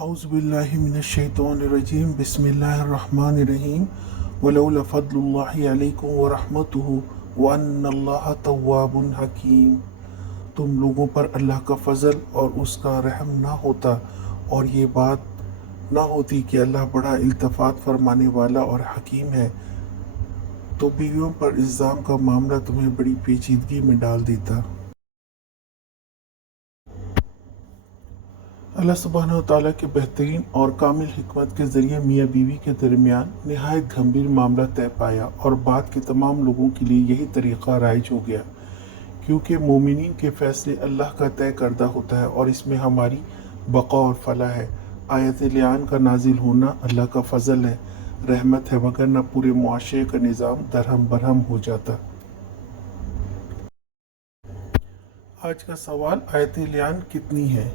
اعوذ باللہ من الشیطان الرجیم بسم اللہ الرحمن الرحیم ولولا فضل اللہ علیکم ورحمتہ وان اللہ تواب حکیم۔ تم لوگوں پر اللہ کا فضل اور اس کا رحم نہ ہوتا اور یہ بات نہ ہوتی کہ اللہ بڑا التفات فرمانے والا اور حکیم ہے تو بیویوں پر الزام کا معاملہ تمہیں بڑی پیچیدگی میں ڈال دیتا۔ اللہ سبحانہ و تعالیٰ کے بہترین اور کامل حکمت کے ذریعے میاں بیوی کے درمیان نہایت گھمبیر معاملہ طے پایا اور بعد کے تمام لوگوں کے لیے یہی طریقہ رائج ہو گیا، کیونکہ مومنین کے فیصلے اللہ کا طے کردہ ہوتا ہے اور اس میں ہماری بقا اور فلاح ہے۔ آیت لعان کا نازل ہونا اللہ کا فضل ہے، رحمت ہے، وگرنہ پورے معاشرے کا نظام درہم برہم ہو جاتا۔ آج کا سوال، آیت لعان کتنی ہے؟